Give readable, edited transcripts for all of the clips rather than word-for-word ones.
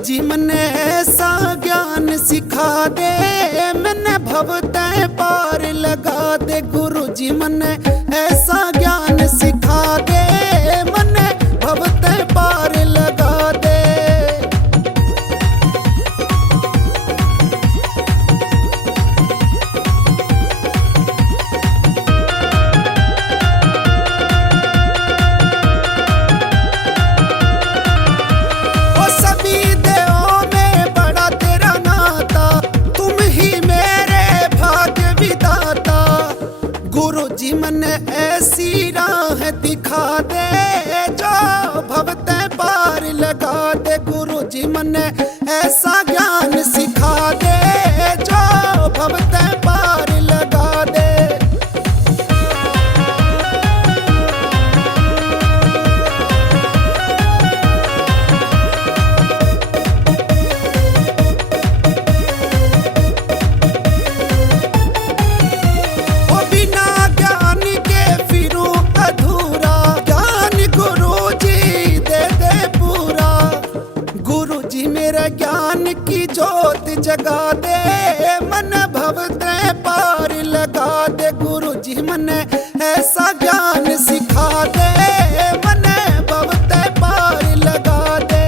जी मने ऐसा ज्ञान सिखा दे, मैंने भव तय पार लगा दे। गुरु जी मने ऐसा ज्ञान सिखा दे, मने भव तय पार लगा दे। जी मने ऐसी राह दिखा दे, जो भव तय पार लगा दे। गुरु जी मने ऐसा ज्ञान सिखा दे, जो भव तय पार लगा दे। मेरा ज्ञान की जोत जगा दे, मन भव तय पार लगा दे। गुरु जी मने ऐसा ज्ञान सिखा दे, मन भव तय पार लगा दे।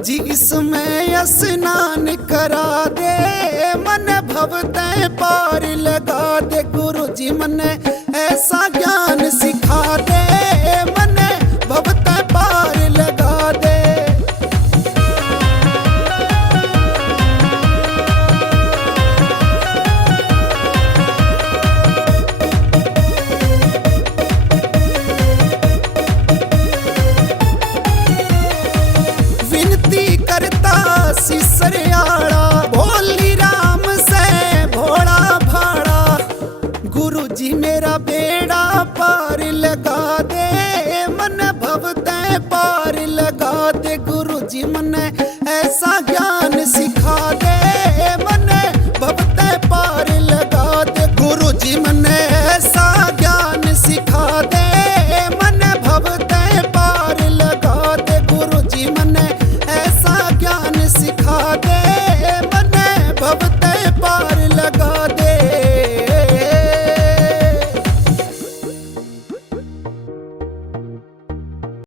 जी इसमें स्नान करा दे, मन भव तय पार लगा दे। गुरु जी मने ऐसा ज्ञान सिखा दे, मन भव तय पार लगा दे। सिसरियाड़ा